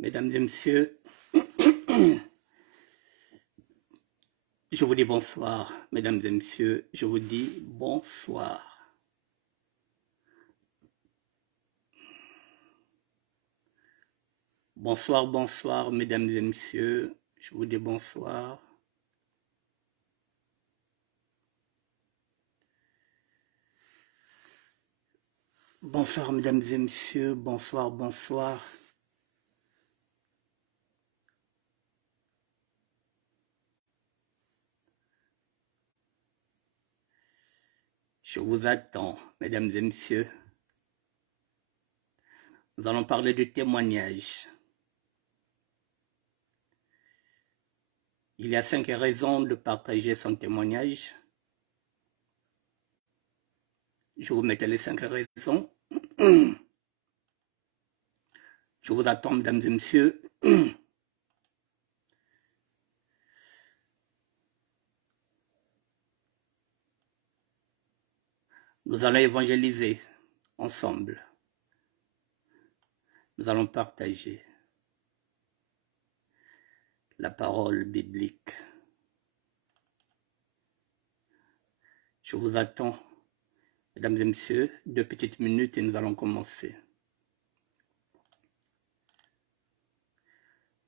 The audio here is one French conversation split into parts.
Mesdames et messieurs, je vous dis bonsoir. Mesdames et messieurs, je vous dis bonsoir. Bonsoir, bonsoir, mesdames et messieurs, je vous dis bonsoir. Bonsoir, mesdames et messieurs, bonsoir, bonsoir. Je vous attends, mesdames et messieurs. Nous allons parler du témoignage. Il y a 5 raisons de partager son témoignage. Je vous mettais les 5 raisons. Je vous attends, mesdames et messieurs. Nous allons évangéliser ensemble. Nous allons partager la parole biblique. Je vous attends, mesdames et messieurs, 2 petites minutes et nous allons commencer.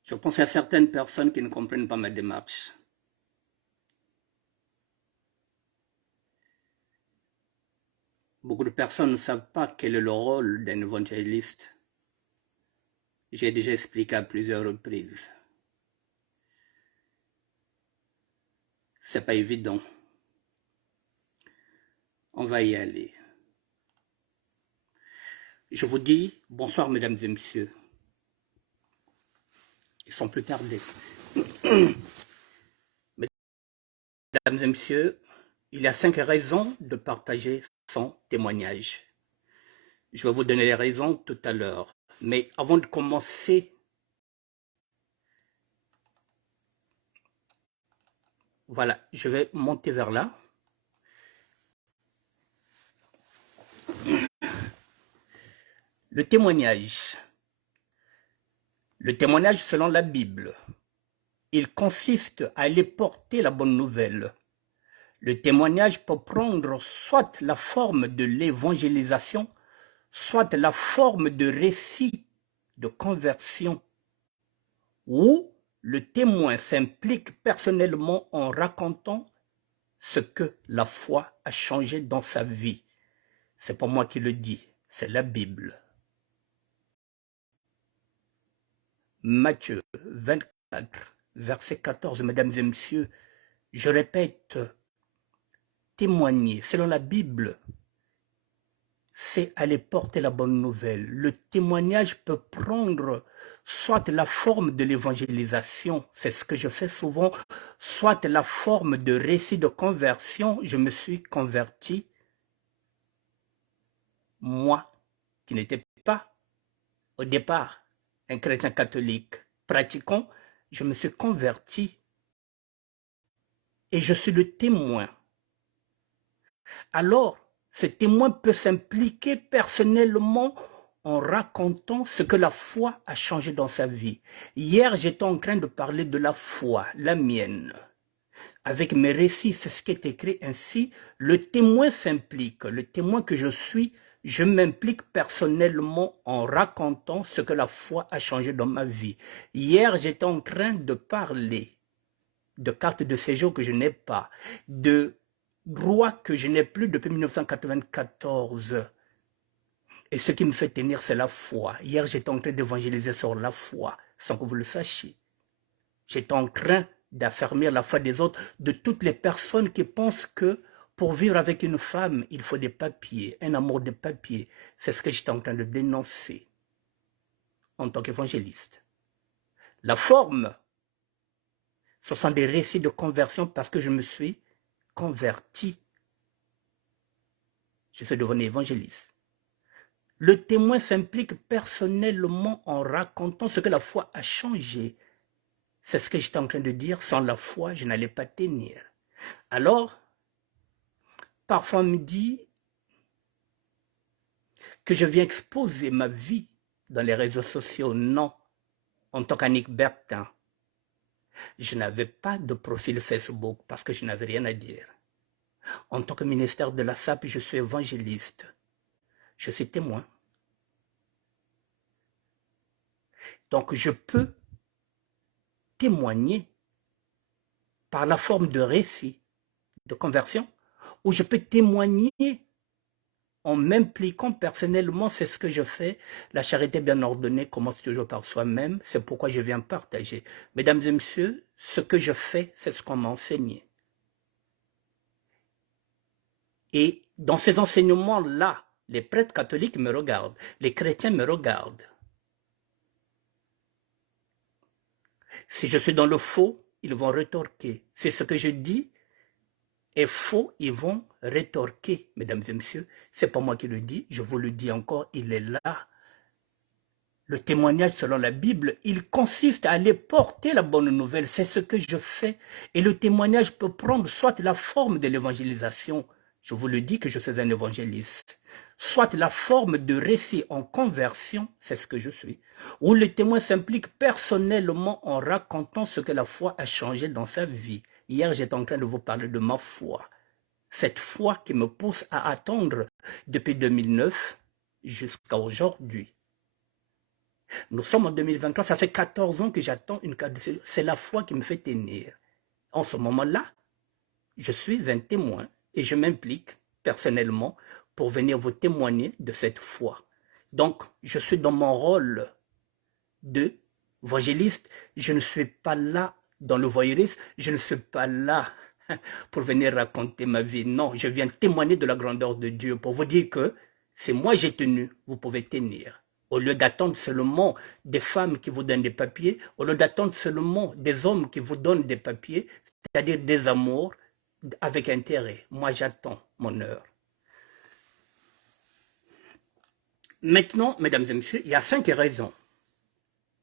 Je pense à certaines personnes qui ne comprennent pas ma démarche. Beaucoup de personnes ne savent pas quel est le rôle d'un évangéliste. J'ai déjà expliqué à plusieurs reprises. C'est pas évident. On va y aller. Je vous dis bonsoir, mesdames et messieurs. Ils sont plus tardés. Mesdames et messieurs, il y a 5 raisons de partager son témoignage. Je vais vous donner les raisons tout à l'heure. Mais avant de commencer, voilà, je vais monter vers là. Le témoignage. Le témoignage selon la Bible. Il consiste à aller porter la bonne nouvelle. Le témoignage peut prendre soit la forme de l'évangélisation, soit la forme de récit de conversion, où le témoin s'implique personnellement en racontant ce que la foi a changé dans sa vie. C'est pas moi qui le dis, c'est la Bible. Matthieu 24, verset 14, mesdames et messieurs, je répète, témoigner selon la Bible, c'est aller porter la bonne nouvelle. Le témoignage peut prendre soit la forme de l'évangélisation, c'est ce que je fais souvent, soit la forme de récit de conversion, je me suis converti, moi qui n'étais pas au départ un chrétien catholique pratiquant, je me suis converti et je suis le témoin. Alors, ce témoin peut s'impliquer personnellement en racontant ce que la foi a changé dans sa vie. Hier, j'étais en train de parler de la foi, la mienne. Avec mes récits, c'est ce qui est écrit ainsi. Le témoin s'implique, le témoin que je suis, je m'implique personnellement en racontant ce que la foi a changé dans ma vie. Hier, j'étais en train de parler de cartes de séjour que je n'ai pas, de droits que je n'ai plus depuis 1994. Et ce qui me fait tenir, c'est la foi. Hier, j'étais en train d'évangéliser sur la foi, sans que vous le sachiez. J'étais en train d'affermir la foi des autres, de toutes les personnes qui pensent que pour vivre avec une femme, il faut des papiers, un amour de papiers. C'est ce que j'étais en train de dénoncer en tant qu'évangéliste. La forme, ce sont des récits de conversion parce que je me suis converti. Je suis devenu évangéliste. Le témoin s'implique personnellement en racontant ce que la foi a changé. C'est ce que j'étais en train de dire. Sans la foi, je n'allais pas tenir. Alors, parfois on me dit que je viens exposer ma vie dans les réseaux sociaux. Non. en tant qu'Annick Bertin, je n'avais pas de profil Facebook parce que je n'avais rien à dire. En tant que ministère de la SAP, je suis évangéliste. Je suis témoin. Donc je peux témoigner par la forme de récit, de conversion, ou je peux témoigner en m'impliquant personnellement, c'est ce que je fais. La charité bien ordonnée commence toujours par soi-même, c'est pourquoi je viens partager. Mesdames et messieurs, ce que je fais, c'est ce qu'on m'a enseigné. Et dans ces enseignements-là, les prêtres catholiques me regardent, les chrétiens me regardent. Si je suis dans le faux, ils vont rétorquer. C'est ce que je dis est faux, ils vont rétorquer, mesdames et messieurs. C'est pas moi qui le dis, je vous le dis encore, il est là. Le témoignage selon la Bible, il consiste à aller porter la bonne nouvelle. C'est ce que je fais. Et le témoignage peut prendre soit la forme de l'évangélisation, je vous le dis que je suis un évangéliste, soit la forme de récit en conversion, c'est ce que je suis, où le témoin s'implique personnellement en racontant ce que la foi a changé dans sa vie. Hier, j'étais en train de vous parler de ma foi. Cette foi qui me pousse à attendre depuis 2009 jusqu'à aujourd'hui. Nous sommes en 2023, ça fait 14 ans que j'attends une carte de séjour. C'est la foi qui me fait tenir. En ce moment-là, je suis un témoin et je m'implique personnellement pour venir vous témoigner de cette foi. Donc, je suis dans mon rôle d'évangéliste. Je ne suis pas là dans le voyeurisme. Je ne suis pas là pour venir raconter ma vie. Non, je viens témoigner de la grandeur de Dieu pour vous dire que c'est moi j'ai tenu, vous pouvez tenir. Au lieu d'attendre seulement des femmes qui vous donnent des papiers, au lieu d'attendre seulement des hommes qui vous donnent des papiers, c'est-à-dire des amours avec intérêt. Moi, j'attends mon heure. Maintenant, mesdames et messieurs, il y a 5 raisons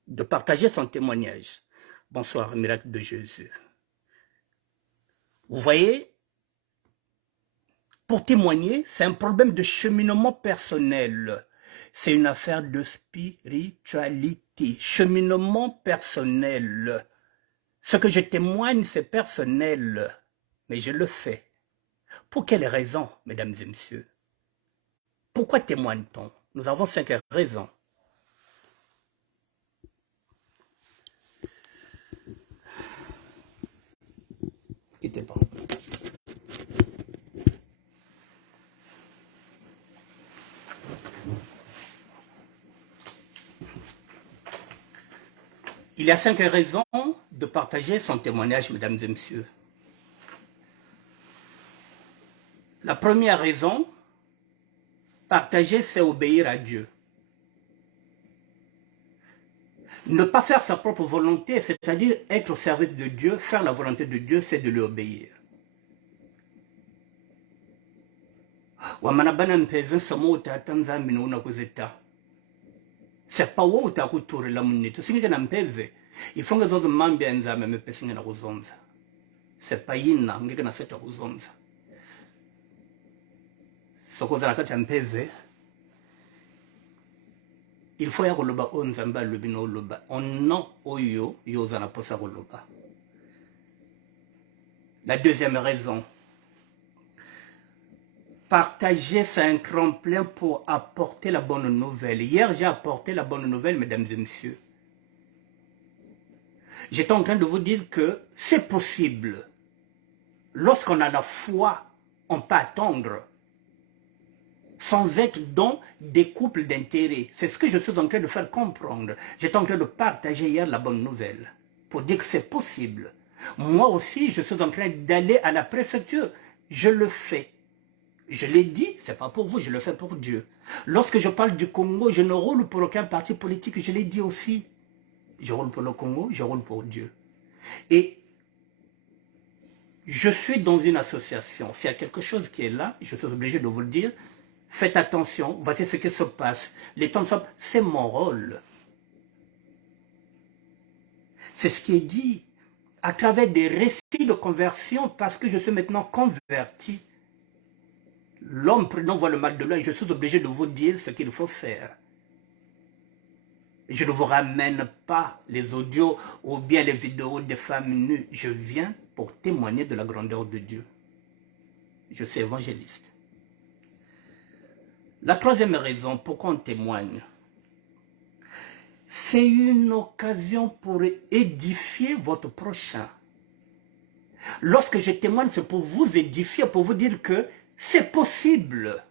de partager son témoignage. Bonsoir, miracle de Jésus. Vous voyez, pour témoigner, c'est un problème de cheminement personnel. C'est une affaire de spiritualité, cheminement personnel. Ce que je témoigne, c'est personnel, mais je le fais. Pour quelles raisons, mesdames et messieurs? Pourquoi témoigne-t-on? Nous avons 5 raisons. Quittez pas. Il y a 5 raisons de partager son témoignage, mesdames et messieurs. La première raison, partager, c'est obéir à Dieu. Ne pas faire sa propre volonté, c'est-à-dire être au service de Dieu, faire la volonté de Dieu, c'est de lui obéir. C'est pas où tu as couturé la munite. Si tu as un PV, il faut que les autres membres bien zame me pèsent na kuzonza. C'est pas yina, ngeke na seta kuzonza. Soko za nakati ya PV, il faut ya koloba onzamba lobino loba. Onno oyo yoza na posa koloba. La deuxième raison, partager, c'est un tremplin pour apporter la bonne nouvelle. Hier, j'ai apporté la bonne nouvelle, mesdames et messieurs. J'étais en train de vous dire que c'est possible. Lorsqu'on a la foi, on peut attendre sans être dans des couples d'intérêt. C'est ce que je suis en train de faire comprendre. J'étais en train de partager hier la bonne nouvelle pour dire que c'est possible. Moi aussi, je suis en train d'aller à la préfecture. Je le fais. Je l'ai dit, c'est pas pour vous, je le fais pour Dieu. Lorsque je parle du Congo, je ne roule pour aucun parti politique, je l'ai dit aussi. Je roule pour le Congo, je roule pour Dieu. Et je suis dans une association. S'il y a quelque chose qui est là, je suis obligé de vous le dire. Faites attention, voici ce qui se passe. Les temps sont, c'est mon rôle. C'est ce qui est dit à travers des récits de conversion, parce que je suis maintenant converti. L'homme prudent voit le mal de l'œil, je suis obligé de vous dire ce qu'il faut faire. Je ne vous ramène pas les audios ou bien les vidéos des femmes nues. Je viens pour témoigner de la grandeur de Dieu. Je suis évangéliste. La troisième raison pourquoi on témoigne, c'est une occasion pour édifier votre prochain. Lorsque je témoigne, c'est pour vous édifier, pour vous dire que c'est possible.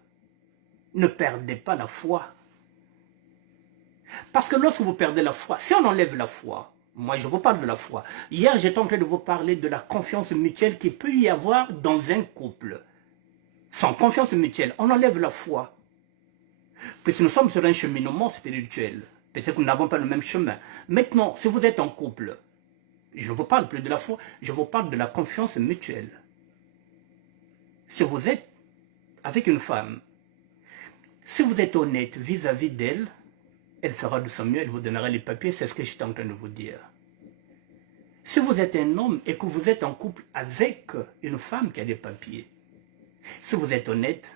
Ne perdez pas la foi. Parce que lorsque vous perdez la foi, si on enlève la foi, moi je vous parle de la foi. Hier, j'étais en train de vous parler de la confiance mutuelle qu'il peut y avoir dans un couple. Sans confiance mutuelle, on enlève la foi. Puisque nous sommes sur un cheminement spirituel. Peut-être que nous n'avons pas le même chemin. Maintenant, si vous êtes en couple, je ne vous parle plus de la foi, je vous parle de la confiance mutuelle. Si vous êtes avec une femme, si vous êtes honnête vis-à-vis d'elle, elle fera de son mieux, elle vous donnera les papiers, c'est ce que j'étais en train de vous dire. Si vous êtes un homme et que vous êtes en couple avec une femme qui a des papiers, si vous êtes honnête,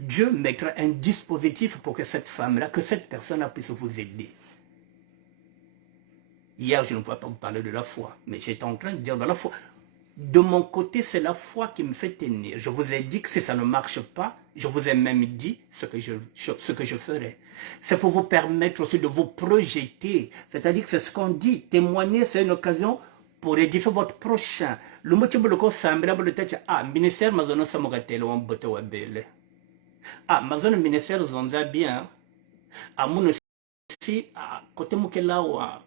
Dieu mettra un dispositif pour que cette femme-là, que cette personne-là puisse vous aider. Hier, je ne pouvais pas vous parler de la foi, mais j'étais en train de dire de la foi. De mon côté, c'est la foi qui me fait tenir. Je vous ai dit que si ça ne marche pas, je vous ai même dit ce que je ferai. C'est pour vous permettre aussi de vous projeter. C'est-à-dire que c'est ce qu'on dit. Témoigner, c'est une occasion pour édifier votre prochain. Le motif de quoi semblable le tête, ah, ministère mazono samogatele on bote wabele. Ah, mazono ministère zonza bien. Ah, mon aussi, ah, côté mukela wa.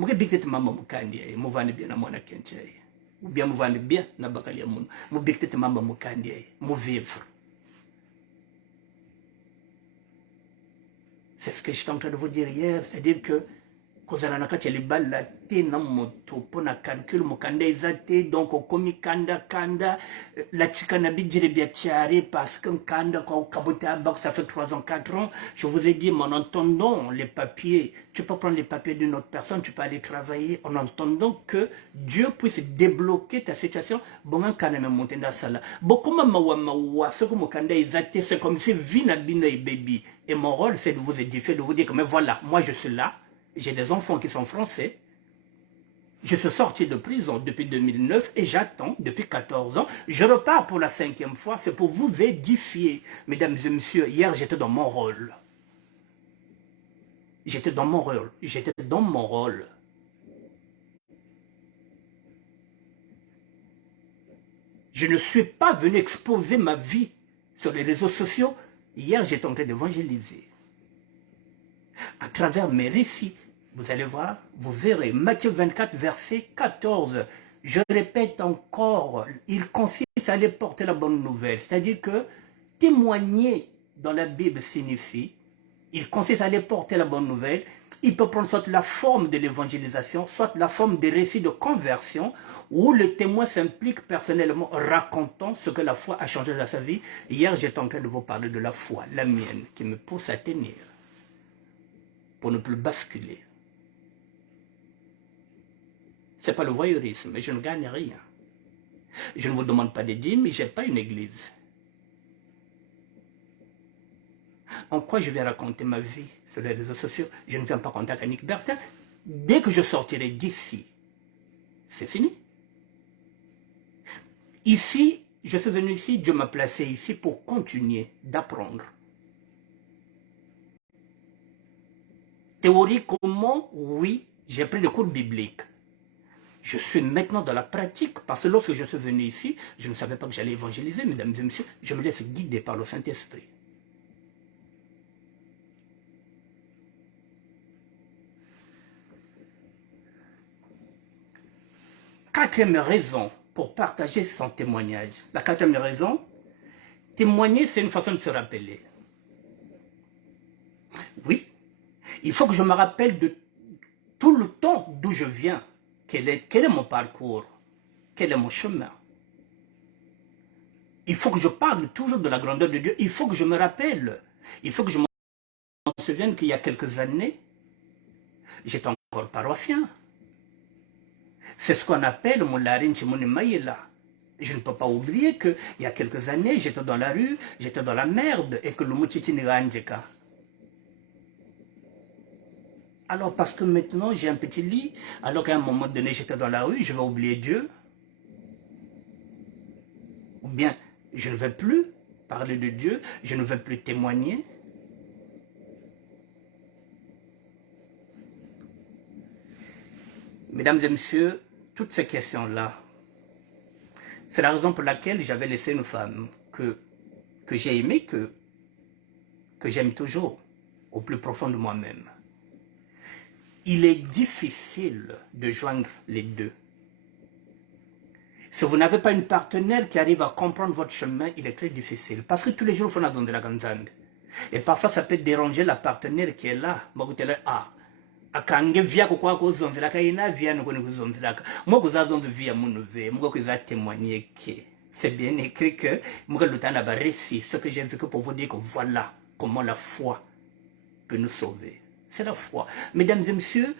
Muke bikete mama mukandi, mouvane bien à mon akenche. Ou bien vous vendez bien na bakali ya munu mu bikete mamba mukandi mu vivre. C'est ce que j'étais en train de vous dire hier, c'est-à-dire que kozala na kati ya libala te na moto pona calcul mukanda ezate donc okomi kanda la tika na bidjire bia tiare parce que kanda kwa kabote abak ça fait 3 ans 4 ans, je vous ai dit mais en entendant les papiers, tu peux prendre les papiers d'une autre personne, tu peux aller travailler en entendant que Dieu puisse débloquer ta situation. Bon kana me montenda sala bokoma mawa ce que mukanda ezate, c'est comme si vina bina et baby, et mon rôle c'est de vous édifier, de vous dire que mais voilà, moi je suis là. J'ai des enfants qui sont français. Je suis sorti de prison depuis 2009 et j'attends depuis 14 ans. Je repars pour la 5e fois. C'est pour vous édifier. Mesdames et messieurs, hier j'étais dans mon rôle. J'étais dans mon rôle. J'étais dans mon rôle. Je ne suis pas venu exposer ma vie sur les réseaux sociaux. Hier j'étais en train d'évangéliser. À travers mes récits, vous allez voir, vous verrez, Matthieu 24, verset 14. Je répète encore, il consiste à aller porter la bonne nouvelle. C'est-à-dire que témoigner dans la Bible signifie, il consiste à aller porter la bonne nouvelle. Il peut prendre soit la forme de l'évangélisation, soit la forme des récits de conversion, où le témoin s'implique personnellement racontant ce que la foi a changé dans sa vie. Hier, j'étais en train de vous parler de la foi, la mienne, qui me pousse à tenir, pour ne plus basculer. Ce n'est pas le voyeurisme, je ne gagne rien. Je ne vous demande pas de dîmes, mais je n'ai pas une église. En quoi je vais raconter ma vie sur les réseaux sociaux? Je ne viens pas raconter à Nick Bertin. Dès que je sortirai d'ici, c'est fini. Ici, je suis venu ici, Dieu m'a placé ici pour continuer d'apprendre. Théoriquement, oui, j'ai pris le cours biblique. Je suis maintenant dans la pratique, parce que lorsque je suis venu ici, je ne savais pas que j'allais évangéliser, mesdames et messieurs, je me laisse guider par le Saint-Esprit. Quatrième raison pour partager son témoignage. La quatrième raison, témoigner, c'est une façon de se rappeler. Oui, il faut que je me rappelle de tout le temps d'où je viens. Quel est mon parcours? Quel est mon chemin? Il faut que je parle toujours de la grandeur de Dieu. Il faut que je me rappelle. Il faut que je me souvienne qu'il y a quelques années, j'étais encore paroissien. C'est ce qu'on appelle mon larin chimone maïla. Je ne peux pas oublier qu'il y a quelques années, j'étais dans la rue, j'étais dans la merde et que le moutiti n'ira. Alors parce que maintenant j'ai un petit lit, alors qu'à un moment donné j'étais dans la rue, je vais oublier Dieu. Ou bien je ne vais plus parler de Dieu, je ne vais plus témoigner. Mesdames et messieurs, toutes ces questions-là, c'est la raison pour laquelle j'avais laissé une femme que j'ai aimée, que j'aime toujours, au plus profond de moi-même. Il est difficile de joindre les deux. Si vous n'avez pas une partenaire qui arrive à comprendre votre chemin, il est très difficile. Parce que tous les jours, il faut la zone de la ganzande. Et parfois, ça peut déranger la partenaire qui est là. Akange via kwa ko zonzela ka ina via no ko zonzela ka mo ko za zonzo via mon ve mo ko za témoigner que c'est bien écrit que mo ko lutana ba récit ce que j'ai vécu pour vous dire que voilà comment la foi peut nous sauver. C'est la foi. Mesdames et messieurs,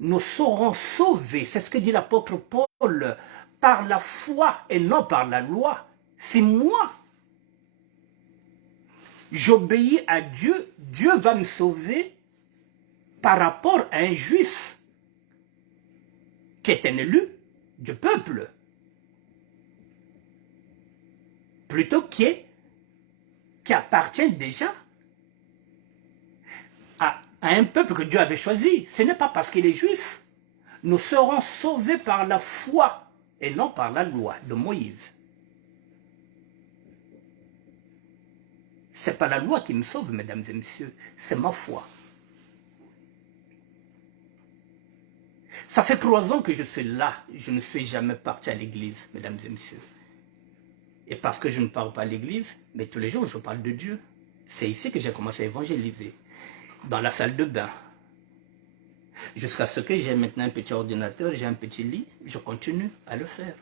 nous serons sauvés, c'est ce que dit l'apôtre Paul, par la foi et non par la loi. Si moi j'obéis à Dieu, Dieu va me sauver par rapport à un juif qui est un élu du peuple, plutôt qui appartient déjà à un peuple que Dieu avait choisi. Ce n'est pas parce qu'il est juif. Nous serons sauvés par la foi et non par la loi de Moïse. Ce n'est pas la loi qui me sauve, mesdames et messieurs, c'est ma foi. Ça fait 3 ans que je suis là, je ne suis jamais parti à l'église, mesdames et messieurs. Et parce que je ne parle pas à l'église, mais tous les jours je parle de Dieu. C'est ici que j'ai commencé à évangéliser, dans la salle de bain. Jusqu'à ce que j'ai maintenant un petit ordinateur, j'ai un petit lit, je continue à le faire.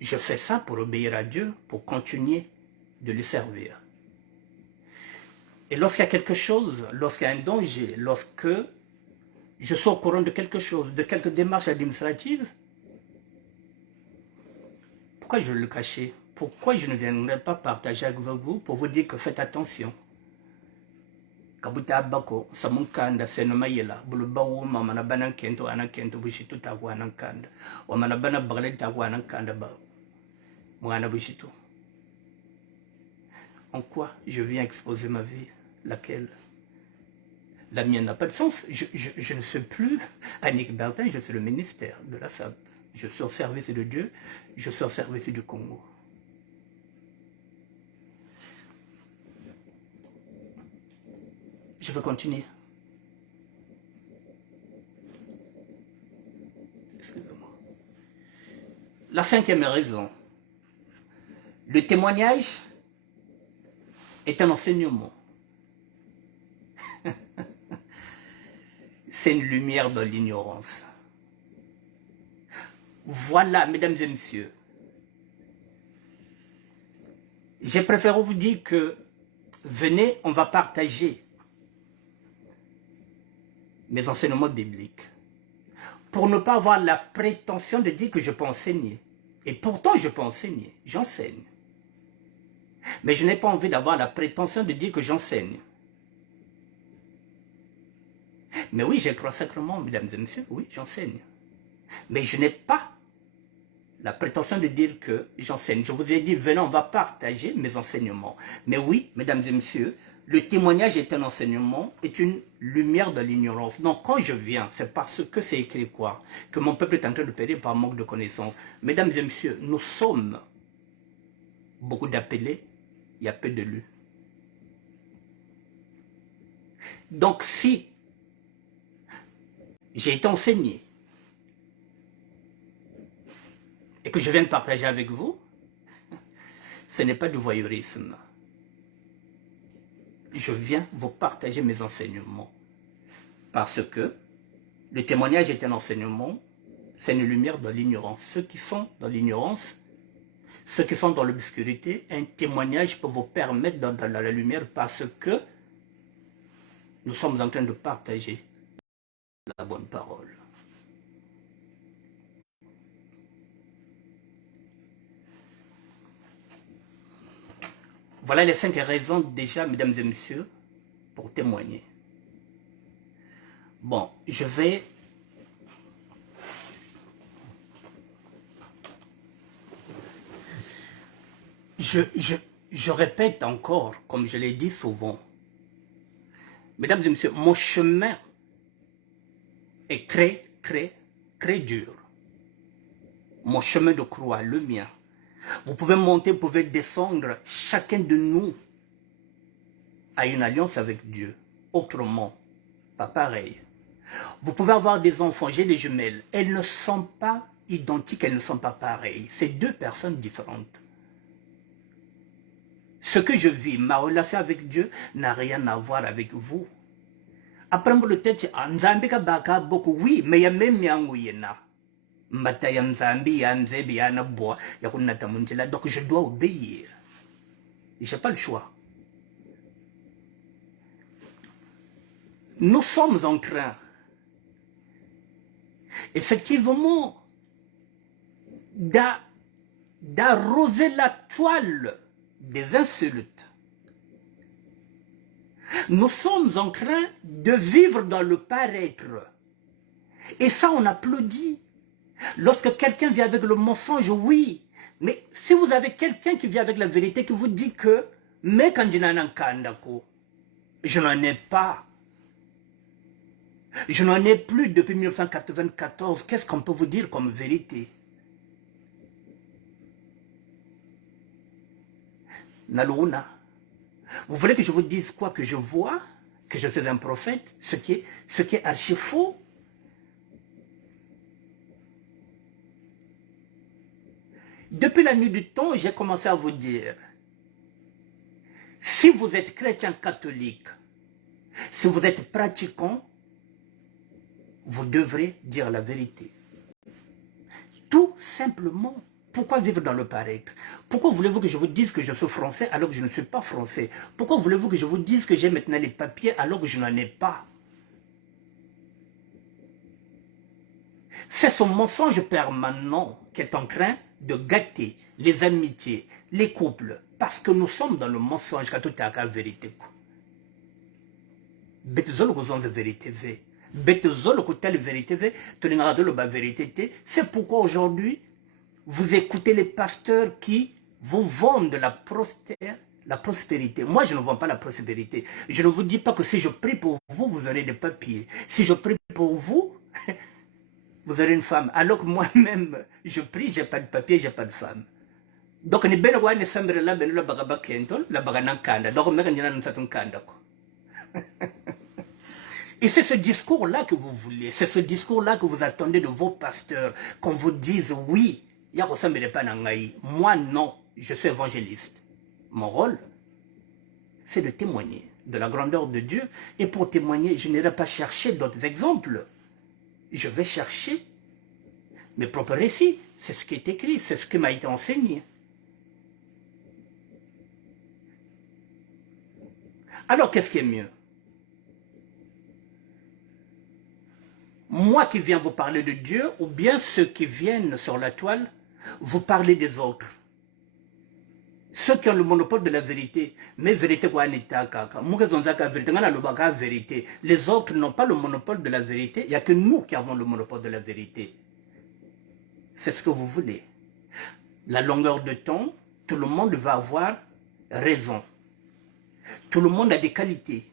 Je fais ça pour obéir à Dieu, pour continuer de le servir. Et lorsqu'il y a quelque chose, lorsqu'il y a un danger, lorsque je suis au courant de quelque chose, de quelques démarches administratives, pourquoi je vais le cacher? Pourquoi je ne viendrai pas partager avec vous pour vous dire que faites attention? Kabuta bako samunkanda senomayela bulubawu mamana bana kento anakento bushitu taku anankanda wamana bana bagale taku anankanda ba mwana bushitu. En quoi je viens exposer ma vie? Laquelle? La mienne n'a pas de sens. Je ne suis plus Annick Bertin, je suis le ministère de la SAP. Je suis au service de Dieu, je suis au service du Congo. Je vais continuer. Excusez-moi. La 5e raison. Le témoignage est un enseignement. C'est une lumière dans l'ignorance. Voilà, mesdames et messieurs. J'ai préféré vous dire que venez, on va partager mes enseignements bibliques. Pour ne pas avoir la prétention de dire que je peux enseigner. Et pourtant, je peux enseigner. J'enseigne. Mais je n'ai pas envie d'avoir la prétention de dire que j'enseigne. Mais oui, j'ai 3 sacrements, mesdames et messieurs. Oui, j'enseigne. Mais je n'ai pas la prétention de dire que j'enseigne. Je vous ai dit, venez, on va partager mes enseignements. Mais oui, mesdames et messieurs, le témoignage est un enseignement, est une lumière de l'ignorance. Donc quand je viens, c'est parce que c'est écrit quoi? Que mon peuple est en train de périr par manque de connaissances. Mesdames et messieurs, nous sommes beaucoup d'appelés, il y a peu d'élus. Donc si j'ai été enseigné et que je viens de partager avec vous, ce n'est pas du voyeurisme. Je viens vous partager mes enseignements. Parce que le témoignage est un enseignement, c'est une lumière dans l'ignorance. Ceux qui sont dans l'ignorance, ceux qui sont dans l'obscurité, un témoignage peut vous permettre dans la lumière parce que nous sommes en train de partager la bonne parole. Voilà les 5 raisons déjà, mesdames et messieurs, pour témoigner. Bon, je vais... Je répète encore, comme je l'ai dit souvent, mesdames et messieurs, mon chemin est très dur. Mon chemin de croix, le mien. Vous pouvez monter, vous pouvez descendre. Chacun de nous a une alliance avec Dieu. Autrement, pas pareil. Vous pouvez avoir des enfants, j'ai des jumelles. Elles ne sont pas identiques, elles ne sont pas pareilles. C'est 2 personnes différentes. Ce que je vis, ma relation avec Dieu, n'a rien à voir avec vous. Après, le tête, oui, mais il y a même donc je dois obéir. Je n'ai pas le choix. Nous sommes en train, effectivement, d'arroser la toile des insultes. Nous sommes en train de vivre dans le paraître. Et ça, on applaudit. Lorsque quelqu'un vient avec le mensonge, oui. Mais si vous avez quelqu'un qui vient avec la vérité, qui vous dit que je n'en ai pas. Je n'en ai plus depuis 1994. Qu'est-ce qu'on peut vous dire comme vérité? Nalouna. Vous voulez que je vous dise quoi? Que je vois? Que je suis un prophète? Ce qui est archi faux? Depuis la nuit du temps, j'ai commencé à vous dire, si vous êtes chrétien catholique, si vous êtes pratiquant, vous devrez dire la vérité. Tout simplement. Pourquoi vivre dans le paraître? Pourquoi voulez-vous que je vous dise que je suis français alors que je ne suis pas français? Pourquoi voulez-vous que je vous dise que j'ai maintenant les papiers alors que je n'en ai pas? C'est ce mensonge permanent qui est en train de gâter les amitiés, les couples, parce que nous sommes dans le mensonge quand tout est à la vérité. C'est pourquoi aujourd'hui, vous écoutez les pasteurs qui vous vendent la prospérité. Moi, je ne vends pas la prospérité. Je ne vous dis pas que si je prie pour vous, vous aurez des papiers. Si je prie pour vous, vous aurez une femme. Alors que moi-même, je prie, j'ai pas de papier, j'ai pas de femme. Donc, ni ben wa ni sambre la ben la baga kentol, la baga nan kanda. Donc, meka ni nan satun kanda ko. Et c'est ce discours-là que vous voulez, c'est ce discours-là que vous attendez de vos pasteurs, qu'on vous dise oui, moi non, je suis évangéliste. Mon rôle, c'est de témoigner de la grandeur de Dieu. Et pour témoigner, je n'irai pas chercher d'autres exemples. Je vais chercher mes propres récits. C'est ce qui est écrit, c'est ce qui m'a été enseigné. Alors, qu'est-ce qui est mieux? Moi qui viens vous parler de Dieu, ou bien ceux qui viennent sur la toile, vous parler des autres. Ceux qui ont le monopole de la vérité, mais vérité quoi vérité. Les autres n'ont pas le monopole de la vérité, il n'y a que nous qui avons le monopole de la vérité. C'est ce que vous voulez. La longueur de temps, tout le monde va avoir raison. Tout le monde a des qualités.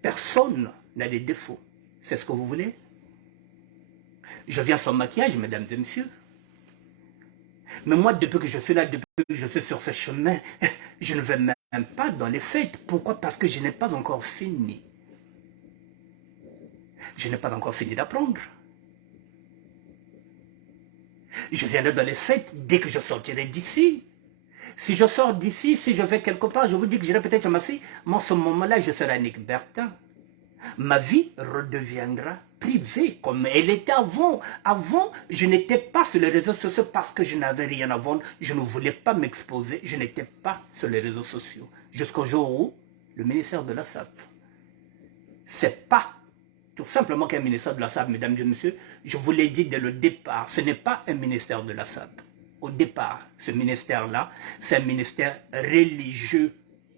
Personne n'a des défauts. C'est ce que vous voulez? Je viens sans maquillage, mesdames et messieurs. Mais moi, depuis que je suis là, depuis que je suis sur ce chemin, je ne vais même pas dans les fêtes. Pourquoi? Parce que je n'ai pas encore fini. Je n'ai pas encore fini d'apprendre. Je viendrai dans les fêtes dès que je sortirai d'ici. Si je sors d'ici, si je vais quelque part, je vous dis que j'irai peut-être à ma fille, mais en ce moment-là, je serai Nick Bertin. Ma vie redeviendra privée comme elle était avant. Avant, je n'étais pas sur les réseaux sociaux parce que je n'avais rien à vendre. Je ne voulais pas m'exposer. Je n'étais pas sur les réseaux sociaux. Jusqu'au jour où le ministère de la SAP, c'est pas tout simplement qu'un ministère de la SAP, mesdames et messieurs. Je vous l'ai dit dès le départ, ce n'est pas un ministère de la SAP. au départ, ce ministère-là, c'est un ministère religieux.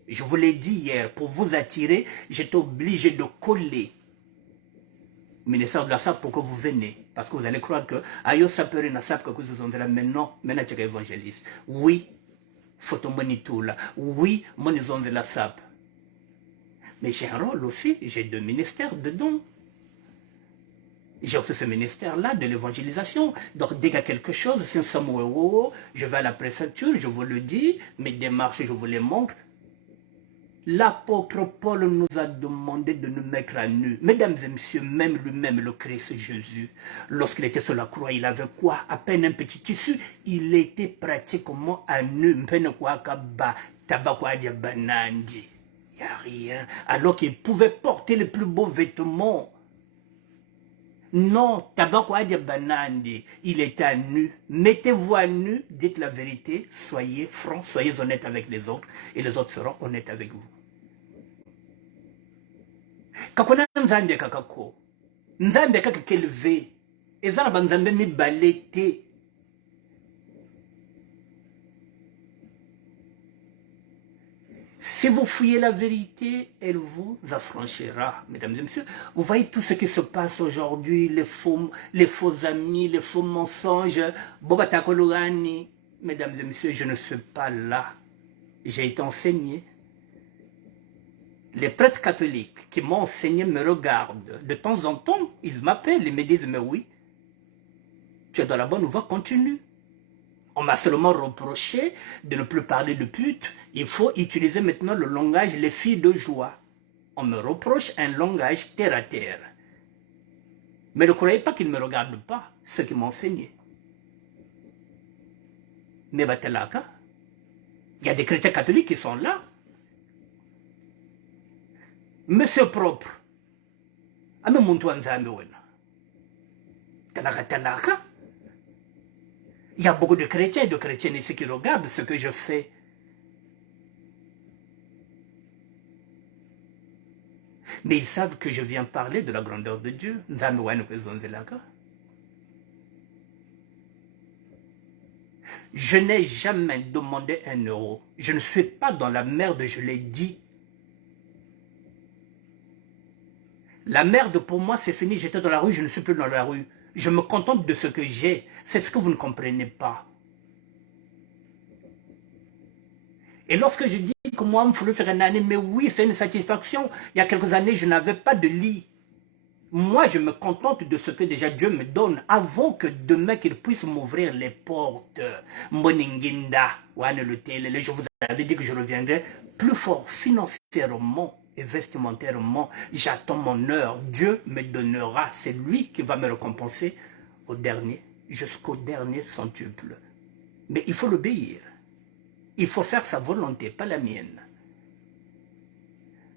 Je vous l'ai dit hier, pour vous attirer, j'étais obligé de coller ministère de la SAP pour que vous venez. Parce que vous allez croire que ayo sapere na SAP que vous sont là maintenant, maintenant tu es évangéliste. Oui, photo monitoula. Oui, mon ils ont de la SAP. Mais j'ai un rôle aussi, j'ai 2 ministères dedans. J'ai aussi ce ministère-là de l'évangélisation. Donc, dès qu'il y a quelque chose, c'est un Samuel, je vais à la préfecture, je vous le dis, mes démarches, je vous les montre. L'apôtre Paul nous a demandé de nous mettre à nu. Mesdames et messieurs, même lui-même, le Christ Jésus, lorsqu'il était sur la croix, il avait quoi? À peine un petit tissu. Il était pratiquement à nu. Il n'y a rien. Alors qu'il pouvait porter les plus beaux vêtements. Non, il était à nu. Mettez-vous à nu, dites la vérité, soyez francs, soyez honnêtes avec les autres, et les autres seront honnêtes avec vous. Kakona nzambe kakako, nzambe kakakeleve, ezana banzambe mi balete. Si vous fouillez la vérité, elle vous affranchira, mesdames et messieurs. Vous voyez tout ce qui se passe aujourd'hui, les faux amis, les faux mensonges. Bobatakologani, mesdames et messieurs, je ne suis pas là. J'ai été enseigné. Les prêtres catholiques qui m'ont enseigné me regardent. De temps en temps, ils m'appellent et me disent, mais oui, tu es dans la bonne voie, continue. On m'a seulement reproché de ne plus parler de pute. Il faut utiliser maintenant le langage les filles de joie. On me reproche un langage terre à terre. Mais ne croyez pas qu'ils ne me regardent pas, ceux qui m'ont enseigné. Mais batelaka, il y a des chrétiens catholiques qui sont là. Monsieur propre. Ame muntu wanzambe wena. Talaka. Il y a beaucoup de chrétiens et de chrétiennes ici qui regardent ce que je fais. Mais ils savent que je viens parler de la grandeur de Dieu. Je n'ai jamais demandé 1 euro. Je ne suis pas dans la merde, je l'ai dit. La merde pour moi c'est fini, j'étais dans la rue, je ne suis plus dans la rue. Je me contente de ce que j'ai. C'est ce que vous ne comprenez pas. Et lorsque je dis que moi, il faut faire une année, mais oui, c'est une satisfaction. Il y a quelques années, je n'avais pas de lit. Moi, je me contente de ce que déjà Dieu me donne avant que demain qu'il puisse m'ouvrir les portes. Moninginda, je vous avais dit que je reviendrai plus fort financièrement et vestimentairement. J'attends mon heure. Dieu me donnera. C'est lui qui va me récompenser au dernier, jusqu'au dernier centuple. Mais il faut l'obéir. Il faut faire sa volonté, pas la mienne.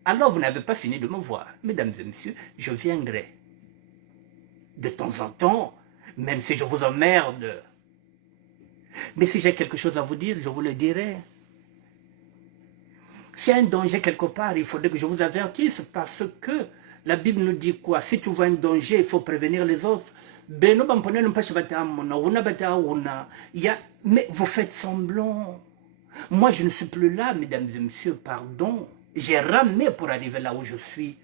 Alors vous n'avez pas fini de me voir. Mesdames et messieurs, je viendrai. De temps en temps, même si je vous emmerde. Mais si j'ai quelque chose à vous dire, je vous le dirai. S'il y a un danger quelque part, il faudrait que je vous avertisse parce que la Bible nous dit quoi? Si tu vois un danger, il faut prévenir les autres. Mais vous faites semblant. Moi, je ne suis plus là, mesdames et messieurs, pardon. J'ai ramé pour arriver là où je suis.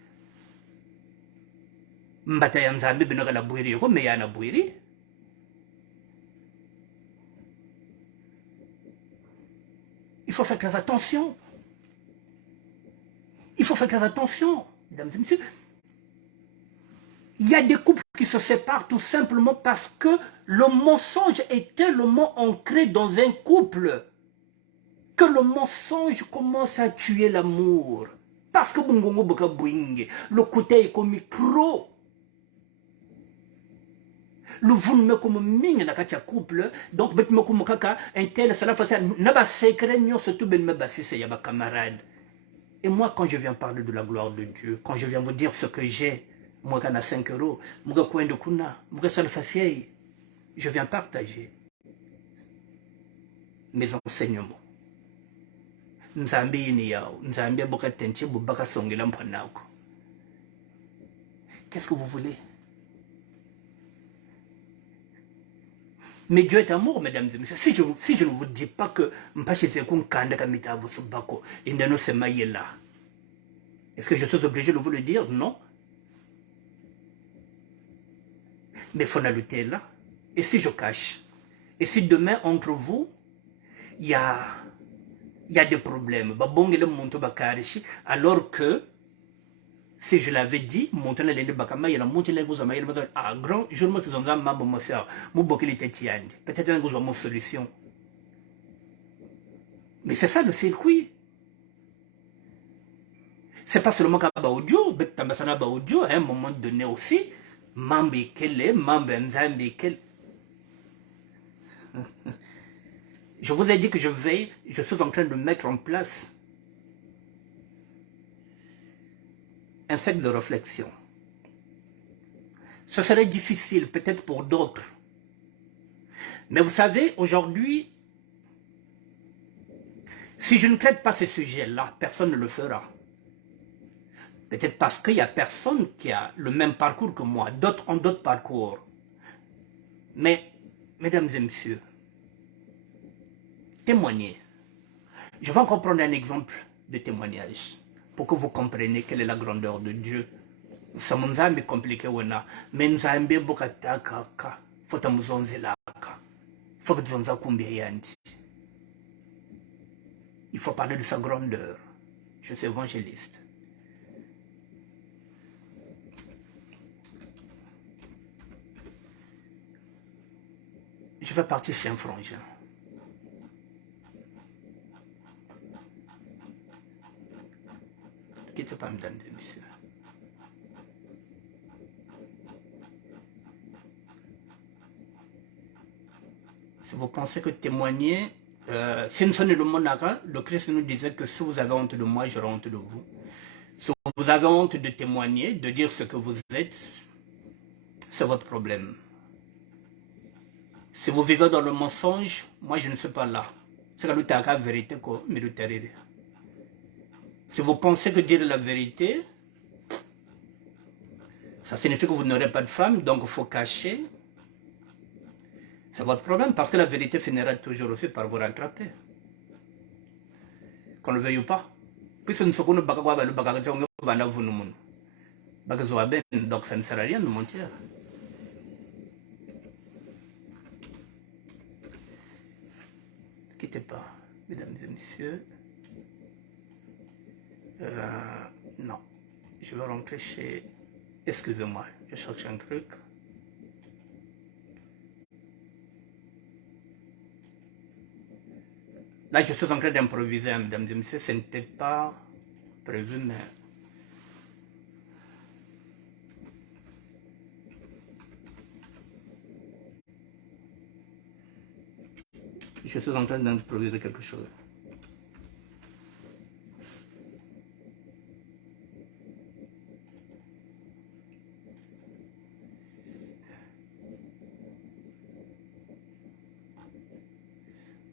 Il faut faire très attention. Il faut faire très attention, mesdames et messieurs. Il y a des couples qui se séparent tout simplement parce que le mensonge est tellement ancré dans un couple que le mensonge commence à tuer l'amour. Parce que le côté est comme micro. Le vous me comme ming na katia couple, donc bet me comme kaka, un tel, cela fait n'a pas secret, n'y a surtout ben me basser, c'est yaba camarade. Et moi, quand je viens parler de la gloire de Dieu, quand je viens vous dire ce que j'ai, moi, quand a 5 euros, moi, coin de kuna, moi, ça le facier, je viens partager mes enseignements. Nzambi ni yao, nzambi boka tenti bubaka songela mpanako. Qu'est-ce que vous voulez? Mais Dieu est amour, mesdames et messieurs. Si je ne vous dis pas que est-ce que je suis obligé de vous le dire? Non. Mais finalité est là. Et si je cache? Et si demain, entre vous, il y a des problèmes, alors que si je l'avais dit, grand jour, peut-être une solution. Mais c'est ça le circuit. C'est pas seulement qu'à audio, mais audio, à un moment donné aussi, je vous ai dit que je suis en train de mettre en place un cercle de réflexion. Ce serait difficile peut-être pour d'autres. Mais vous savez, aujourd'hui, si je ne traite pas ce sujet-là, personne ne le fera. Peut-être parce qu'il n'y a personne qui a le même parcours que moi. D'autres ont d'autres parcours. Mais, mesdames et messieurs, témoignez. Je vais encore prendre un exemple de témoignage pour que vous compreniez quelle est la grandeur de Dieu. Samunzambi compliqué wana, menzambi bokataka ka, fota muzonzelaka, fota muzonza kumbi yandi. Il faut parler de sa grandeur. Je suis évangéliste. Je vais partir chez un frangin. Ne quittez pas, mesdames et messieurs. Si vous pensez que témoigner, si nous sommes le monara, le Christ nous disait que si vous avez honte de moi, j'aurai honte de vous. Si vous avez honte de témoigner, de dire ce que vous êtes, c'est votre problème. Si vous vivez dans le mensonge, moi je ne suis pas là. C'est la vérité que je. Si vous pensez que dire la vérité, ça signifie que vous n'aurez pas de femme, donc il faut cacher. C'est votre problème, parce que la vérité finira toujours aussi par vous rattraper. Qu'on le veuille ou pas. Puisque nous sommes donc ça ne sert à rien de mentir. Ne quittez pas, mesdames et messieurs. Non, je vais rentrer chez... Excusez-moi, je cherche un truc. Là, je suis en train d'improviser, mesdames et messieurs. Ce n'était pas prévu, mais... Je suis en train d'improviser quelque chose.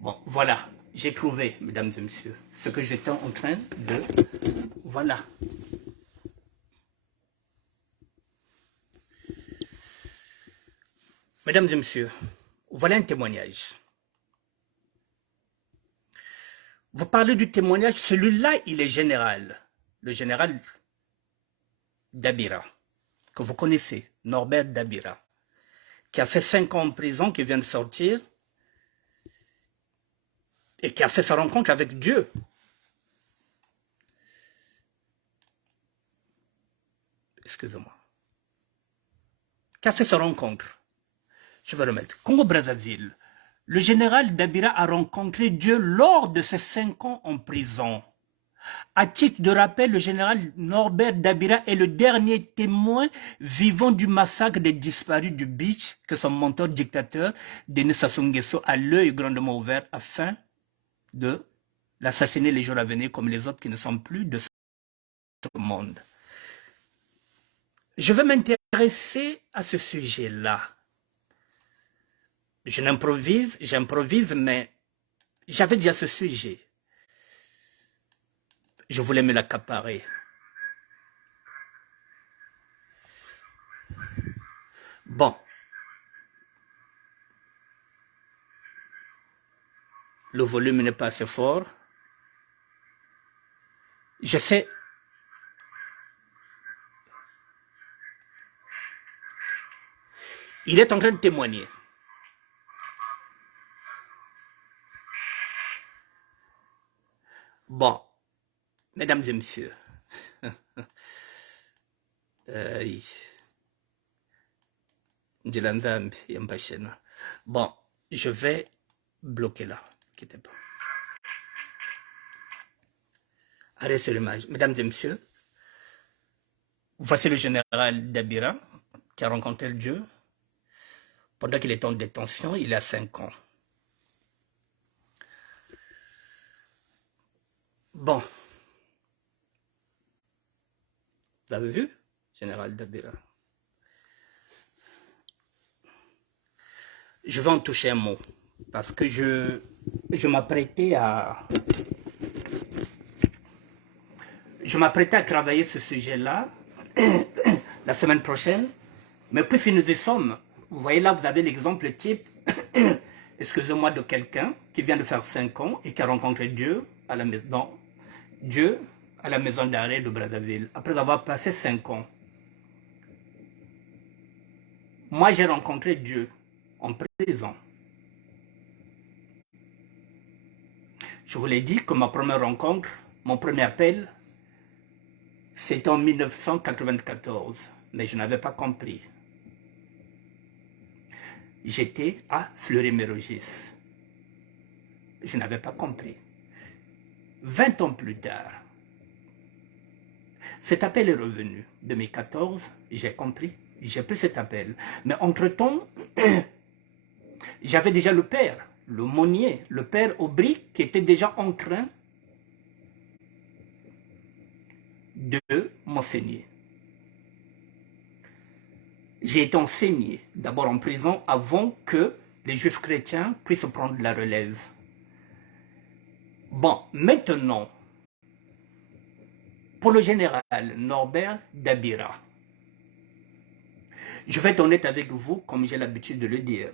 Bon, voilà. J'ai trouvé, mesdames et messieurs, ce que j'étais en train de... Voilà. Mesdames et messieurs, voilà un témoignage. Vous parlez du témoignage, celui-là, il est général. Le général Dabira, que vous connaissez, Norbert Dabira, qui a fait 5 ans en prison, qui vient de sortir, et qui a fait sa rencontre avec Dieu. Excusez-moi. Qui a fait sa rencontre. Je vais remettre. Congo-Brazzaville. Le général Dabira a rencontré Dieu lors de ses 5 ans en prison. À titre de rappel, le général Norbert Dabira est le dernier témoin vivant du massacre des disparus du Beach que son mentor dictateur, Denis Sassou Nguesso, a l'œil grandement ouvert afin de l'assassiner les jours à venir comme les autres qui ne sont plus de ce monde. Je vais m'intéresser à ce sujet-là. Je n'improvise, j'improvise, mais j'avais déjà ce sujet. Je voulais me l'accaparer. Bon. Le volume n'est pas assez fort. Je sais. Il est en train de témoigner. Bon, mesdames et messieurs. Bon, je vais bloquer là. Quittez pas. Arrêtez sur l'image. Mesdames et messieurs, voici le général Dabira qui a rencontré Dieu pendant qu'il était en détention il y a 5 ans. Bon. Vous avez vu, général Dabira? Je vais en toucher un mot parce que je m'apprêtais à travailler ce sujet-là la semaine prochaine, mais puisque nous y sommes, vous voyez là, vous avez l'exemple type, excusez-moi, de quelqu'un qui vient de faire 5 ans et qui a rencontré Dieu à la maison, d'arrêt de Brazzaville, après avoir passé 5 ans. Moi, j'ai rencontré Dieu en prison. Je vous l'ai dit que ma première rencontre, mon premier appel, c'était en 1994, mais je n'avais pas compris. J'étais à Fleury-Mérogis. Je n'avais pas compris. 20 ans plus tard, cet appel est revenu. 2014, j'ai compris, j'ai pris cet appel. Mais entre-temps, j'avais déjà le père, le Monnier, le père Aubry, qui était déjà en train de m'enseigner. J'ai été enseigné d'abord en prison avant que les juifs chrétiens puissent prendre la relève. Bon, maintenant, pour le général Norbert Dabira, je vais être honnête avec vous comme j'ai l'habitude de le dire.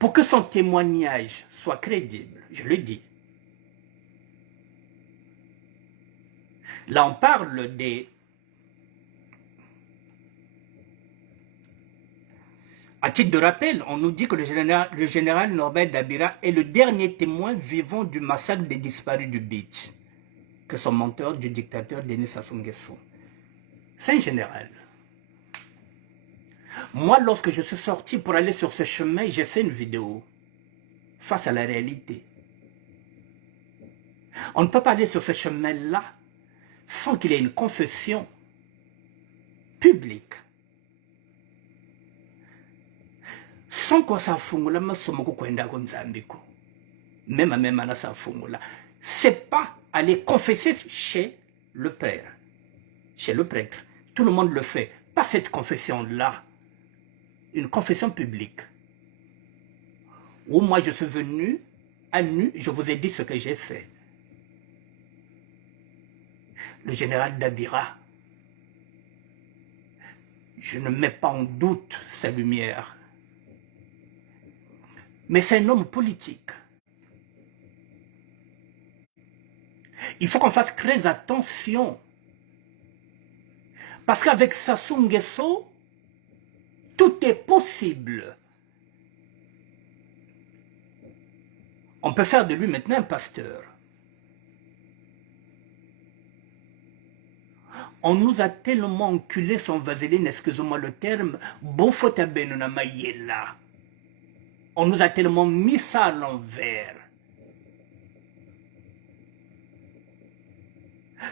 Pour que son témoignage soit crédible, je le dis. Là, on parle des... À titre de rappel, on nous dit que le général Norbert Dabira est le dernier témoin vivant du massacre des disparus du Beach, que son mentor du dictateur Denis Sassou Nguesso. C'est un général. Moi, lorsque je suis sorti pour aller sur ce chemin, j'ai fait une vidéo face à la réalité. On ne peut pas aller sur ce chemin-là sans qu'il y ait une confession publique. Sans qu'on s'affoule, même c'est pas aller confesser chez le père, chez le prêtre. Tout le monde le fait. Pas cette confession-là. Une confession publique. Où moi je suis venu à nu, je vous ai dit ce que j'ai fait. Le général Dabira, je ne mets pas en doute sa lumière. Mais c'est un homme politique. Il faut qu'on fasse très attention. Parce qu'avec Sassou Nguesso, tout est possible. On peut faire de lui maintenant un pasteur. On nous a tellement enculé son vaseline, excusez-moi le terme, on nous a tellement mis ça à l'envers.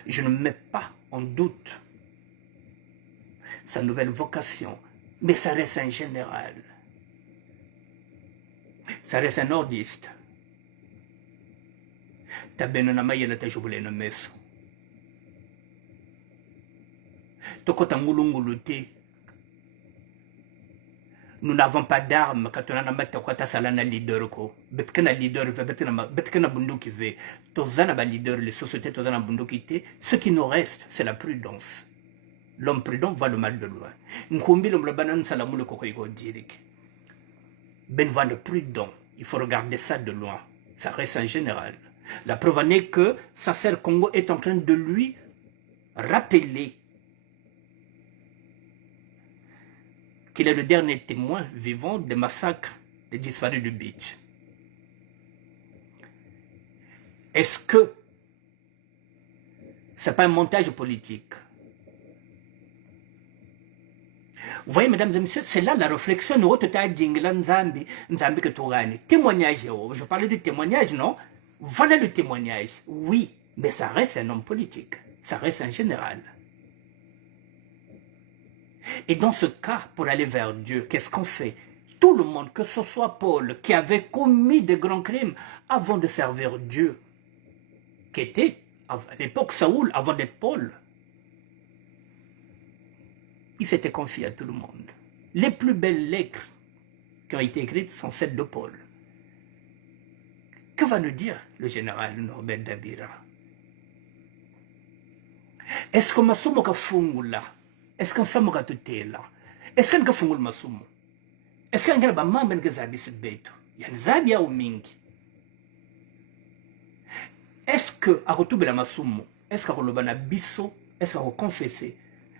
Je ne mets pas en doute sa nouvelle vocation, mais ça reste un général. Ça reste un nordiste. Nous n'avons pas d'armes quand on a un salana leader ko betkena leader betkena bunduki ve tozana ba leader les sociétés tozana bunduki te. Ce qui nous reste, c'est la prudence. L'homme prudent voit le mal de loin. Nkumbi le mlabanan salamu le kokoiko dirik. Benoît prudent, il faut regarder ça de loin. Ça reste un général. La preuve en est que Sacer Congo est en train de lui rappeler qu'il est le dernier témoin vivant des massacres des disparus du Beach. Est-ce que ce n'est pas un montage politique? Vous voyez, mesdames et messieurs, c'est là la réflexion. Témoignage, je parlais du témoignage, non? Voilà le témoignage. Oui, mais ça reste un homme politique. Ça reste un général. Et dans ce cas, pour aller vers Dieu, qu'est-ce qu'on fait? Tout le monde, que ce soit Paul, qui avait commis de grands crimes avant de servir Dieu, qui était à l'époque Saoul, avant d'être Paul, il s'était confié à tout le monde. Les plus belles lettres qui ont été écrites sont celles de Paul. Que va nous dire le général Norbert Dabira? Est-ce que Masumo ka fungula? Est-ce que Samu ka tutela? Est-ce que fungula Masumo? Est-ce que ba mamba nke zabi sibeto? Yani zabi au mingi. Est-ce que akotubela Masumo? Est-ce que akolobana biso? Est-ce que confesser?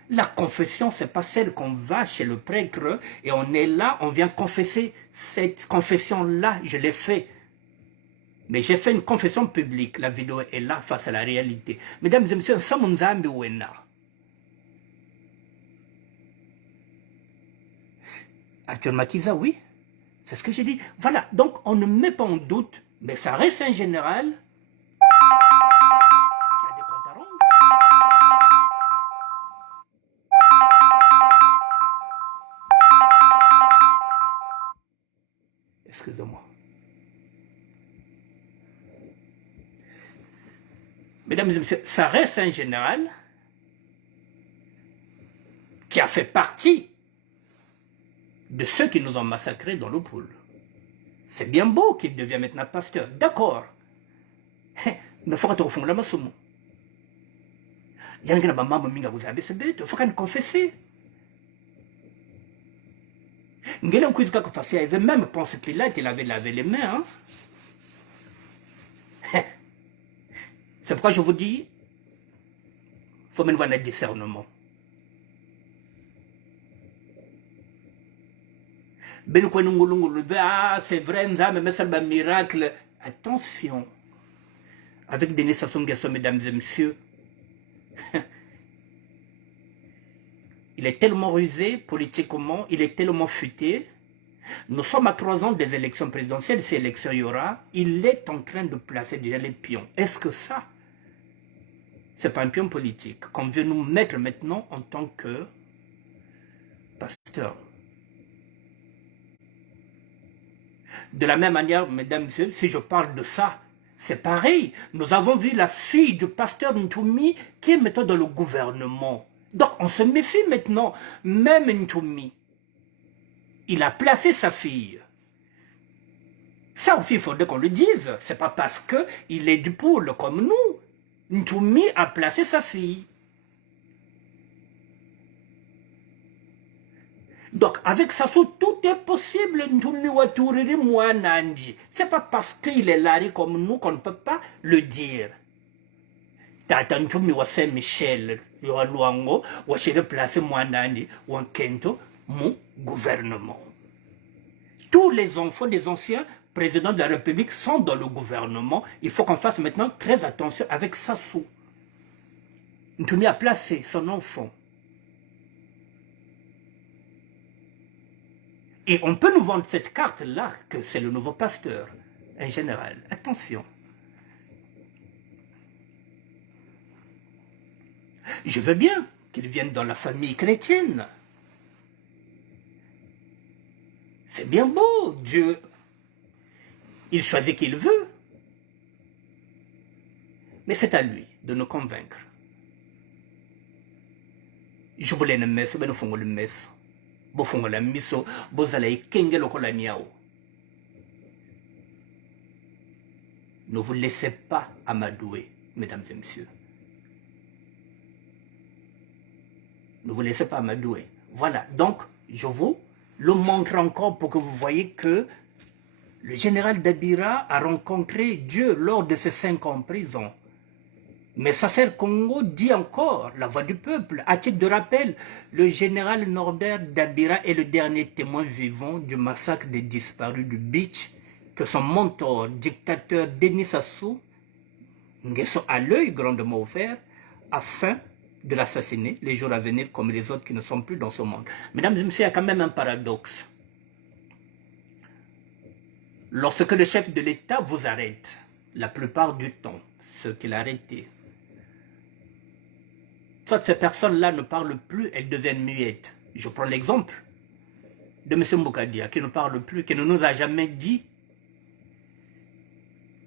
La confession, c'est pas celle qu'on va chez le prêtre et on est là, on vient confesser. Cette confession-là, je l'ai fait. Mais j'ai fait une confession publique. La vidéo est là face à la réalité. Mesdames et messieurs, Samunzambi Wena. Arthur Matiza, oui. C'est ce que j'ai dit. Voilà. Donc, on ne met pas en doute, mais ça reste un général qui a des comptes à rendre. Excusez-moi. Mesdames et messieurs, ça reste un général qui a fait partie de ceux qui nous ont massacrés dans le pool. C'est bien beau qu'il devient maintenant pasteur, d'accord. Mais il faut que tu fasses la massoumo. Il y a un maman minga vous avez ce bête, il faut qu'on confesse. Ngela un quiz que fasse, il avait même pensé Pilate, il avait lavé les mains. Hein? C'est pourquoi je vous dis, il faut même avoir un discernement. Ah, c'est vrai, mais c'est un miracle. Attention, avec Denis Sassou Nguesso, mesdames et messieurs, il est tellement rusé politiquement, il est tellement futé. Nous sommes à 3 ans des élections présidentielles, si élection il y aura, il est en train de placer déjà les pions. Est-ce que ça, c'est pas un pion politique qu'on veut nous mettre maintenant en tant que pasteur? De la même manière, mesdames et messieurs, si je parle de ça, c'est pareil. Nous avons vu la fille du pasteur Ntoumi qui est maintenant dans le gouvernement. Donc on se méfie maintenant. Même Ntoumi, il a placé sa fille. Ça aussi, il faudrait qu'on le dise. C'est pas parce qu'il est du pôle comme nous. Ntoumi a placé sa fille. Donc, avec Sassou, tout est possible. C'est pas parce qu'il est là comme nous qu'on ne peut pas le dire. Tata Ntoumi wa Saint-Michel, wa Luango, wa chez place Mwanandi, wa Kento, mon gouvernement. Tous les enfants des anciens présidents de la République sont dans le gouvernement. Il faut qu'on fasse maintenant très attention avec Sassou. Ntoumi a placé son enfant. Et on peut nous vendre cette carte-là, que c'est le nouveau pasteur, un général. Attention. Je veux bien qu'il vienne dans la famille chrétienne. C'est bien beau, Dieu. Il choisit qui il veut. Mais c'est à lui de nous convaincre. Je voulais une messe, mais nous faisons une messe. Bofongola miso bozala ikenge lokola niao. Ne vous laissez pas amadouer, mesdames et messieurs. Ne vous laissez pas amadouer. Voilà, donc je vous le montrer encore pour que vous voyez que le général Dabira a rencontré Dieu lors de ses 5 ans en prison. Mais Sacer Congo dit encore la voix du peuple. À titre de rappel, le général Norbert Dabira est le dernier témoin vivant du massacre des disparus du Beach que son mentor, dictateur Denis Sassou Nguesso à l'œil grandement offert, afin de l'assassiner les jours à venir comme les autres qui ne sont plus dans ce monde. Mesdames et messieurs, il y a quand même un paradoxe. Lorsque le chef de l'État vous arrête, la plupart du temps, ceux qu'il a arrêtés, soit ces personnes-là ne parlent plus, elles deviennent muettes. Je prends l'exemple de M. Mboukadia, qui ne parle plus, qui ne nous a jamais dit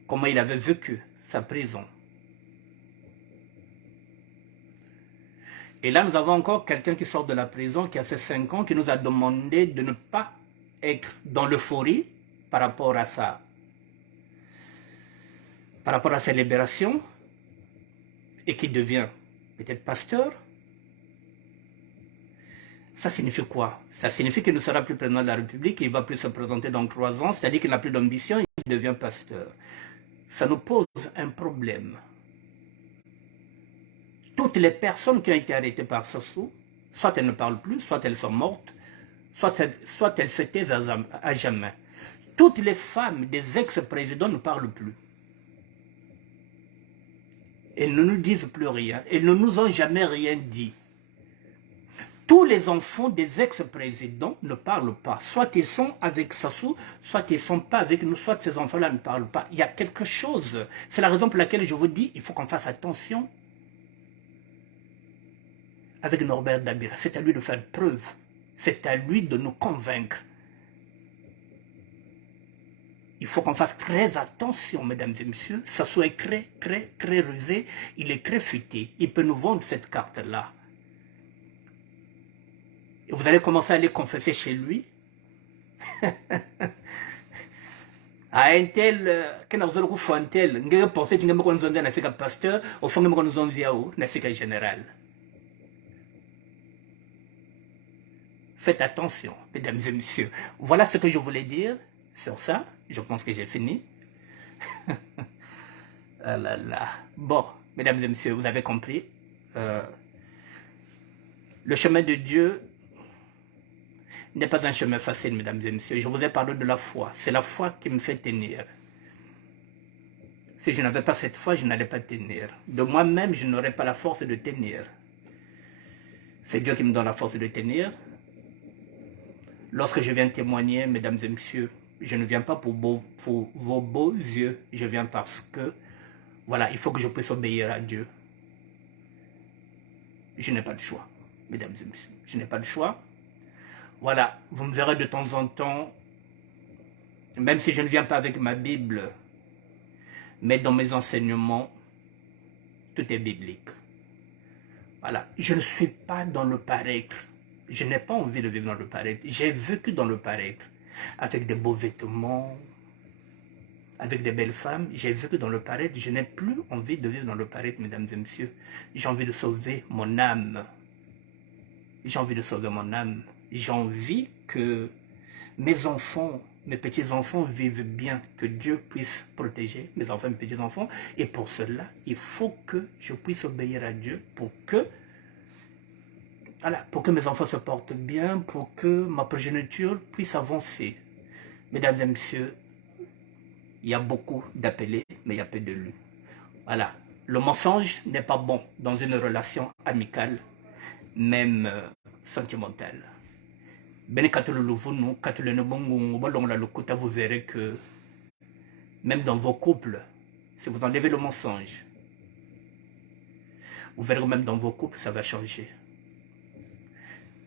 comment il avait vécu sa prison. Et là, nous avons encore quelqu'un qui sort de la prison, qui a fait 5 ans, qui nous a demandé de ne pas être dans l'euphorie par rapport à sa libération, et qui devient peut-être pasteur. Ça signifie quoi? Ça signifie qu'il ne sera plus président de la République, il ne va plus se présenter dans 3 ans, c'est-à-dire qu'il n'a plus d'ambition, il devient pasteur. Ça nous pose un problème. Toutes les personnes qui ont été arrêtées par Sassou, soit elles ne parlent plus, soit elles sont mortes, soit elles se taisent à jamais. Toutes les femmes des ex-présidents ne parlent plus. Elles ne nous disent plus rien. Elles ne nous ont jamais rien dit. Tous les enfants des ex-présidents ne parlent pas. Soit ils sont avec Sassou, soit ils ne sont pas avec nous, soit ces enfants-là ne parlent pas. Il y a quelque chose. C'est la raison pour laquelle je vous dis, il faut qu'on fasse attention avec Norbert Dabira. C'est à lui de faire preuve. C'est à lui de nous convaincre. Il faut qu'on fasse très attention, mesdames et messieurs. Sassou est très rusé. Il est très futé. Il peut nous vendre cette carte-là. Et vous allez commencer à aller confesser chez lui. À un tel, quand vous allez vous un tel, vous allez penser que nous sommes un pasteur, au fond, nous sommes un général. Faites attention, mesdames et messieurs. Voilà ce que je voulais dire sur ça. Je pense que j'ai fini. Ah là là. Bon, mesdames et messieurs, vous avez compris. Le chemin de Dieu n'est pas un chemin facile, mesdames et messieurs. Je vous ai parlé de la foi. C'est la foi qui me fait tenir. Si je n'avais pas cette foi, je n'allais pas tenir. De moi-même, je n'aurais pas la force de tenir. C'est Dieu qui me donne la force de tenir. Lorsque je viens témoigner, mesdames et messieurs, je ne viens pas pour vos beaux yeux. Je viens parce que, voilà, il faut que je puisse obéir à Dieu. Je n'ai pas de choix, mesdames et messieurs. Je n'ai pas de choix. Voilà, vous me verrez de temps en temps, même si je ne viens pas avec ma Bible, mais dans mes enseignements, tout est biblique. Voilà, je ne suis pas dans le paraître. Je n'ai pas envie de vivre dans le paraître. J'ai vécu dans le paraître, avec des beaux vêtements, avec des belles femmes. J'ai vécu dans le paraître. Je n'ai plus envie de vivre dans le paraître, mesdames et messieurs. J'ai envie de sauver mon âme. J'ai envie de sauver mon âme. J'ai envie que mes enfants, mes petits-enfants vivent bien, que Dieu puisse protéger mes enfants, mes petits-enfants. Et pour cela, il faut que je puisse obéir à Dieu pour que, voilà, pour que mes enfants se portent bien, pour que ma progéniture puisse avancer. Mesdames et messieurs, il y a beaucoup d'appelés, mais il y a peu d'élus. Voilà, le mensonge n'est pas bon dans une relation amicale, même sentimentale. Vous verrez que même dans vos couples, si vous enlevez le mensonge, vous verrez que même dans vos couples, ça va changer.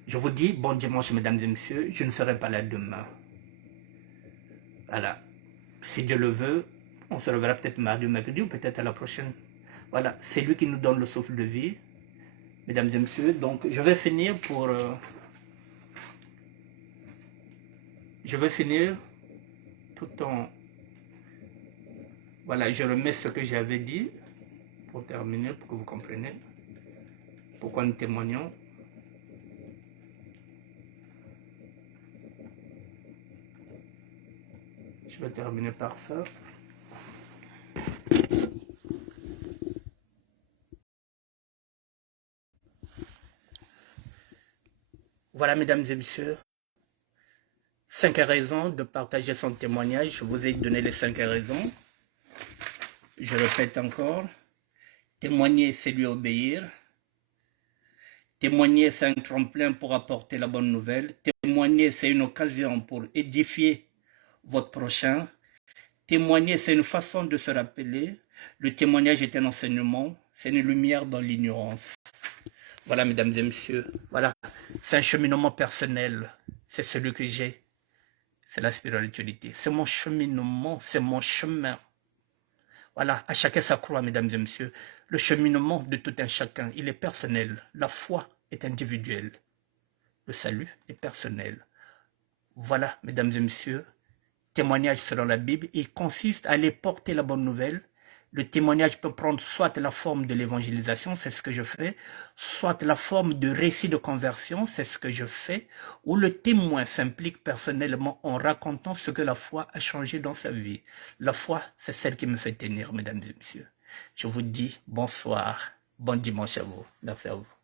Je vous dis bon dimanche, mesdames et messieurs, je ne serai pas là demain. Voilà, si Dieu le veut, on se reverra peut-être mardi ou mercredi ou peut-être à la prochaine. Voilà, c'est lui qui nous donne le souffle de vie, mesdames et messieurs. Donc, je vais finir pour... je vais finir tout en... Voilà, je remets ce que j'avais dit pour terminer, pour que vous compreniez pourquoi nous témoignons. Je vais terminer par ça. Voilà, mesdames et messieurs, 5 raisons de partager son témoignage. Je vous ai donné les 5 raisons. Je répète encore. Témoigner, c'est lui obéir. Témoigner, c'est un tremplin pour apporter la bonne nouvelle. Témoigner, c'est une occasion pour édifier votre prochain. Témoigner, c'est une façon de se rappeler. Le témoignage est un enseignement, c'est une lumière dans l'ignorance. Voilà, mesdames et messieurs, voilà, c'est un cheminement personnel, c'est celui que j'ai, c'est la spiritualité. C'est mon cheminement, c'est mon chemin. Voilà, à chacun sa croix, mesdames et messieurs. Le cheminement de tout un chacun, il est personnel. La foi est individuelle. Le salut est personnel. Voilà, mesdames et messieurs, témoignage selon la Bible, il consiste à aller porter la bonne nouvelle. Le témoignage peut prendre soit la forme de l'évangélisation, c'est ce que je fais, soit la forme de récit de conversion, c'est ce que je fais, ou le témoin s'implique personnellement en racontant ce que la foi a changé dans sa vie. La foi, c'est celle qui me fait tenir, mesdames et messieurs. Je vous dis bonsoir, bon dimanche à vous. Merci à vous.